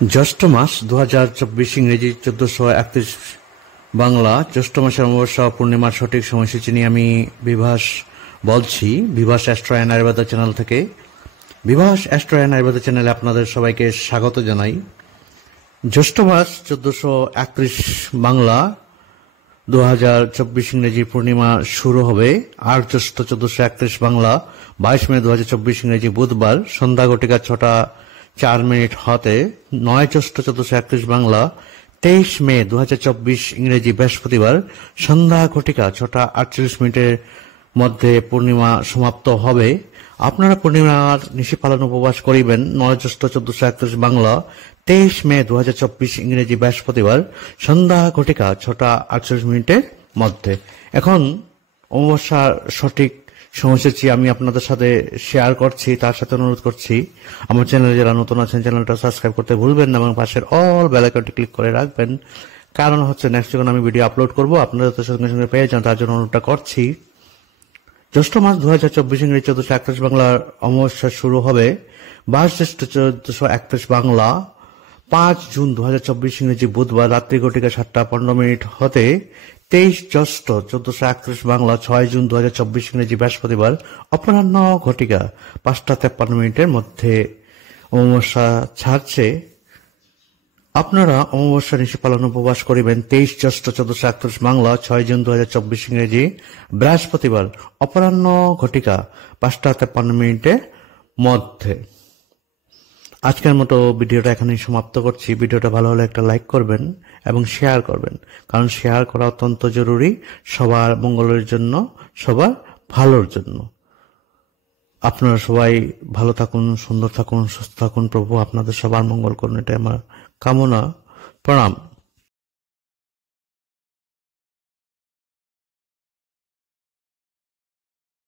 জ্যৈষ্ঠ মাস 2024 ইংরেজি 1431 বাংলা জ্যৈষ্ঠ মাসের অমাবস্যা পূর্ণিমার সঠিক সময়সূচি নিয়ে আমি বিভাস বলছি। Bibhas astro and Ayurveda channel থেকে। বিভাস অ্যাস্ট্রো অ্যান্ড আয়ুর্বেদ চ্যানেলে আপনাদের সবাইকে স্বাগত জানাই। জ্যৈষ্ঠ মাস 1431 বাংলা 2024 ইংরেজি পূর্ণিমা শুরু হবে 8 জ্যৈষ্ঠ 1431 বাংলা 22 মে 2024 ইংরেজি বুধবার সন্ধ্যা ঘটিকা 6:04 হতে 9 জ্যৈষ্ঠ 1431 বাংলা 23 মে 2024 ইংরেজি বৃহস্পতিবার সন্ধ্যা ঘটিকা 6:48 মধ্যে পূর্ণিমা সমাপ্ত হবে। আপনারা পূর্ণিমার নিশি পালন উপবাস করিবেন 9 জ্যৈষ্ঠ 1431 বাংলা 23 মে 2024 ইংরেজি বৃহস্পতিবার সন্ধ্যা ঘটিকা 6:48 মধ্যে। এখন অমাবস্যার সঠিক সময়সূচি আমি আপনাদের সাথে শেয়ার করছি, তার সাথে অনুরোধ করছি আমার চ্যানেলে যারা নতুন আছেন চ্যানেলটা সাবস্ক্রাইব করতে ভুলবেন না এবং পাশের অল বেল আইকনটি ক্লিক করে রাখবেন। কারণ হচ্ছে নেক্সট যখন আমি ভিডিও আপলোড করব আপনারা তো সঙ্গে সঙ্গে পেয়ে যান, তার জন্য অনুরোধটা করছি। জ্যৈষ্ঠ মাস 2024 ইংরেজি 1431 বাংলার অমাবস্যা শুরু হবে 22 জ্যৈষ্ঠ 1431 বাংলা 5 জুন 2024 ইংরেজি বুধবার রাত্রি ঘটিকা 7:15 হতে 23 জ্যৈষ্ঠ 1431 বাংলা 6 জুন 2024 ইংরেজি বৃহস্পতিবার অপরাহ্ন ঘটিকা 5:53 মধ্যে অমাবস্যা ছাড়ছে। আপনারা অমাবস্যা নিশি পালন উপবাস করিবেন 23 জ্যৈষ্ঠ 1431 বাংলা 6 জুন 2024 ইংরেজি বৃহস্পতিবার অপরাহ্ন ঘটিকা 5:53 মধ্যে। আজকের মতো ভিডিওটা এখানেই সমাপ্ত করছি। ভিডিওটা ভালো হলে একটা লাইক করবেন এবং শেয়ার করবেন, কারণ শেয়ার করা অত্যন্ত জরুরি সবার মঙ্গলের জন্য, সবার ভালোর জন্য। আপনারা সবাই ভালো থাকুন, সুন্দর থাকুন, সুস্থ থাকুন। প্রভু আপনাদের সবার মঙ্গল করুন, এটাই আমার কামনা। প্রণাম।